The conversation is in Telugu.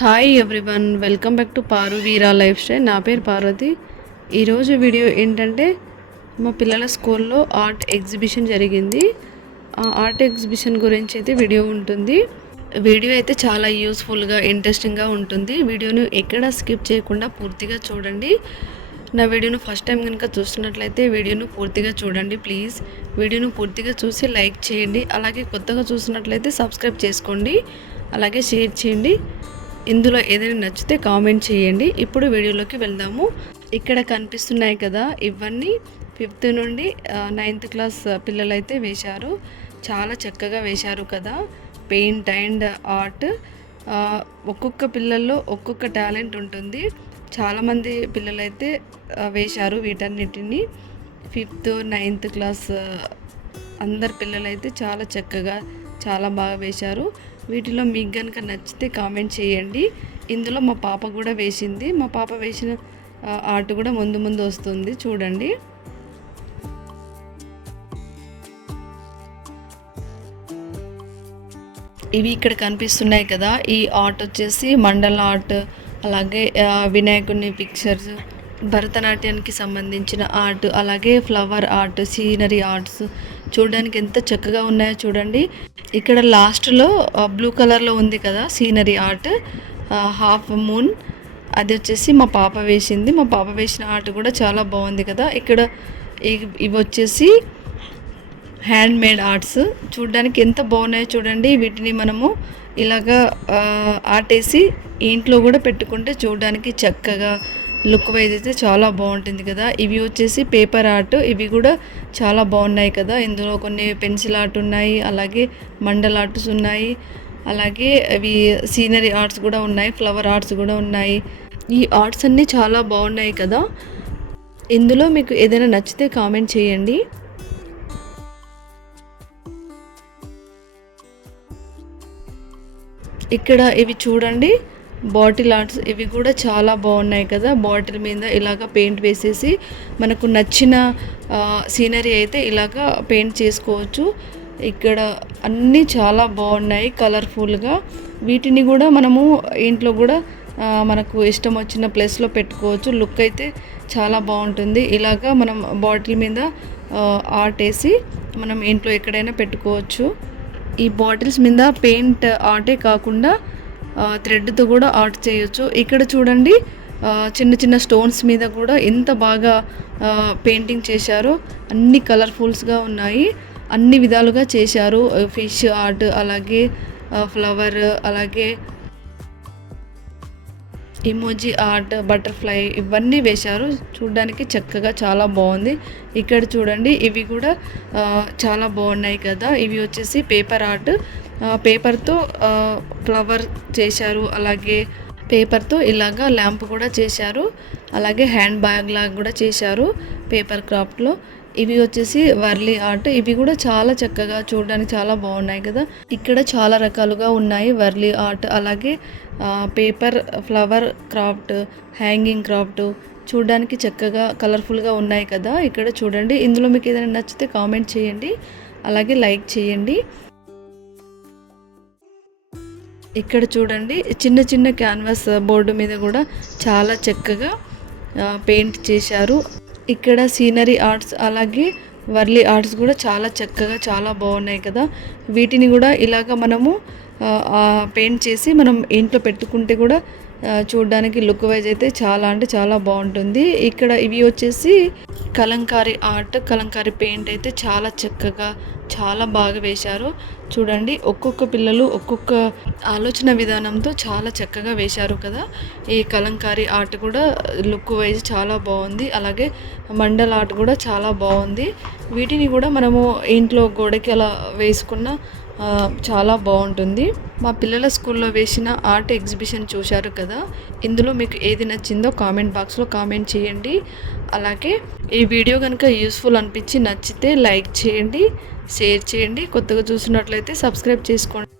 Hi everyone welcome back to Paru Veera life style నా పేరు పార్వతి ఈరోజు వీడియో ఏంటంటే మా పిల్లల స్కూల్లో ఆర్ట్ ఎగ్జిబిషన్ జరిగింది. ఆ ఆర్ట్ ఎగ్జిబిషన్ గురించి అయితే వీడియో ఉంటుంది. వీడియో అయితే చాలా యూస్ఫుల్గా ఇంట్రెస్టింగ్గా ఉంటుంది. వీడియోను ఎక్కడ స్కిప్ చేయకుండా పూర్తిగా చూడండి. నా వీడియోను ఫస్ట్ టైం కనుక చూస్తున్నట్లయితే వీడియోను పూర్తిగా చూడండి ప్లీజ్ వీడియోను పూర్తిగా చూసి లైక్ చేయండి. అలాగే కొత్తగా చూసినట్లయితే సబ్స్క్రైబ్ చేసుకోండి. అలాగే షేర్ చేయండి. ఇందులో ఏదైనా నచ్చితే కామెంట్ చేయండి. ఇప్పుడు వీడియోలోకి వెళ్దాము. ఇక్కడ కనిపిస్తున్నాయి కదా ఇవన్నీ ఫిఫ్త్ నుండి నైన్త్ క్లాస్ పిల్లలైతే వేశారు. చాలా చక్కగా వేశారు కదా పెయింట్ అండ్ ఆర్ట్. ఒక్కొక్క పిల్లల్లో ఒక్కొక్క టాలెంట్ ఉంటుంది. చాలామంది పిల్లలైతే వేశారు వీటన్నిటిని. ఫిఫ్త్ నైన్త్ క్లాస్ అందరు పిల్లలైతే చాలా చక్కగా చాలా బాగా వేశారు. వీటిలో మీకు కనుక నచ్చితే కామెంట్ చేయండి. ఇందులో మా పాప కూడా వేసింది. మా పాప వేసిన ఆర్ట్ కూడా ముందు ముందు వస్తుంది. చూడండి. ఇవి ఇక్కడ కనిపిస్తున్నాయి కదా. ఈ ఆర్ట్ వచ్చేసి మండల ఆర్ట్ అలాగే వినాయకుని పిక్చర్స్ భరతనాట్యానికి సంబంధించిన ఆర్ట్ అలాగే ఫ్లవర్ ఆర్ట్ సీనరీ ఆర్ట్స్ చూడడానికి ఎంత చక్కగా ఉన్నాయో చూడండి. ఇక్కడ లాస్ట్లో బ్లూ కలర్లో ఉంది కదా సీనరీ ఆర్ట్ హాఫ్ మూన్. అది వచ్చేసి మా పాప వేసింది. మా పాప వేసిన ఆర్ట్ కూడా చాలా బాగుంది కదా. ఇక్కడ ఇవి వచ్చేసి హ్యాండ్ మేడ్ ఆర్ట్స్. చూడడానికి ఎంత బాగున్నాయో చూడండి. వీటిని మనము ఇలాగా ఆ, ఆటేసి ఇంట్లో కూడా పెట్టుకుంటే చూడడానికి చక్కగా లుక్ వైజ్ అయితే చాలా బాగుంటుంది కదా. ఇవి వచ్చేసి పేపర్ ఆర్ట్. ఇవి కూడా చాలా బాగున్నాయి కదా. ఇందులో కొన్ని పెన్సిల్ ఆర్ట్ ఉన్నాయి అలాగే మండల్ ఆర్ట్స్ ఉన్నాయి అలాగే అవి సీనరీ ఆర్ట్స్ కూడా ఉన్నాయి ఫ్లవర్ ఆర్ట్స్ కూడా ఉన్నాయి. ఈ ఆర్ట్స్ అన్నీ చాలా బాగున్నాయి కదా. ఇందులో మీకు ఏదైనా నచ్చితే కామెంట్ చేయండి. ఇక్కడ ఇవి చూడండి. బాటిల్ ఆర్ట్స్ ఇవి కూడా చాలా బాగున్నాయి కదా. బాటిల్ మీద ఇలాగ పెయింట్ వేసేసి మనకు నచ్చిన సీనరీ అయితే ఇలాగ పెయింట్ చేసుకోవచ్చు. ఇక్కడ అన్నీ చాలా బాగున్నాయి కలర్ఫుల్గా వీటిని కూడా మనము ఇంట్లో కూడా మనకు ఇష్టం వచ్చిన ప్లేస్లో పెట్టుకోవచ్చు. లుక్ అయితే చాలా బాగుంటుంది. ఇలాగా మనం బాటిల్ మీద ఆర్ట్ వేసి మనం ఇంట్లో ఎక్కడైనా పెట్టుకోవచ్చు. ఈ బాటిల్స్ మీద పెయింట్ ఆర్టే కాకుండా థ్రెడ్తో కూడా ఆర్ట్ చేయొచ్చు. ఇక్కడ చూడండి చిన్న చిన్న స్టోన్స్ మీద కూడా ఎంత బాగా పెయింటింగ్ చేశారో. అన్ని కలర్ఫుల్స్గా ఉన్నాయి. అన్ని విధాలుగా చేశారు. ఫిష్ ఆర్ట్ అలాగే ఫ్లవర్ అలాగే ఇమోజీ ఆర్ట్ బటర్ఫ్లై ఇవన్నీ వేశారు. చూడడానికి చక్కగా చాలా బాగుంది. ఇక్కడ చూడండి ఇవి కూడా చాలా బాగున్నాయి కదా. ఇవి వచ్చేసి పేపర్ ఆర్ట్. పేపర్తో ఫ్లవర్ చేశారు. అలాగే పేపర్తో ఇలాగా ల్యాంప్ కూడా చేశారు. అలాగే హ్యాండ్ బ్యాగ్ లాగా కూడా చేశారు పేపర్ క్రాఫ్ట్లో. ఇవి వచ్చేసి వర్లీ ఆర్ట్. ఇవి కూడా చాలా చక్కగా చూడడానికి చాలా బాగున్నాయి కదా. ఇక్కడ చాలా రకాలుగా ఉన్నాయి వర్లీ ఆర్ట్. అలాగే paper flower craft hanging craft చూడడానికి చక్కగా కలర్ఫుల్గా ఉన్నాయి కదా. ఇక్కడ చూడండి. ఇందులో మీకు ఏదైనా నచ్చితే కామెంట్ చేయండి. అలాగే లైక్ చేయండి. ఇక్కడ చూడండి చిన్న చిన్న క్యాన్వాస్ బోర్డు మీద కూడా చాలా చక్కగా పెయింట్ చేశారు. ఇక్కడ సీనరీ ఆర్ట్స్ అలాగే వర్లీ ఆర్ట్స్ కూడా చాలా చక్కగా చాలా బాగున్నాయి కదా. వీటిని కూడా ఇలాగ మనము పెయింట్ చేసి మనం ఇంట్లో పెట్టుకుంటే కూడా చూడడానికి లుక్ వైజ్ అయితే చాలా అంటే చాలా బాగుంటుంది. ఇక్కడ ఇవి వచ్చేసి కలంకారీ ఆర్ట్ కలంకారీ పెయింట్ అయితే చాలా చక్కగా చాలా బాగా వేశారు. చూడండి ఒక్కొక్క పిల్లలు ఒక్కొక్క ఆలోచన విధానంతో చాలా చక్కగా వేశారు కదా. ఈ కలంకారీ ఆర్ట్ కూడా లుక్ వైజ్ చాలా బాగుంది. అలాగే మండల్ ఆర్ట్ కూడా చాలా బాగుంది. వీటిని కూడా మనము ఇంట్లో గోడకి అలా వేసుకున్న చాలా బాగుంటుంది. మా పిల్లల స్కూల్లో వేసిన ఆర్ట్ ఎగ్జిబిషన్ చూశారు కదా ఇందులో మీకు ఏది నచ్చిందో కామెంట్ బాక్స్లో కామెంట్ చేయండి. అలాగే ఈ వీడియో కనుక యూస్ఫుల్ అనిపించి నచ్చితే లైక్ చేయండి షేర్ చేయండి. కొత్తగా చూసినట్లయితే సబ్స్క్రైబ్ చేసుకోండి.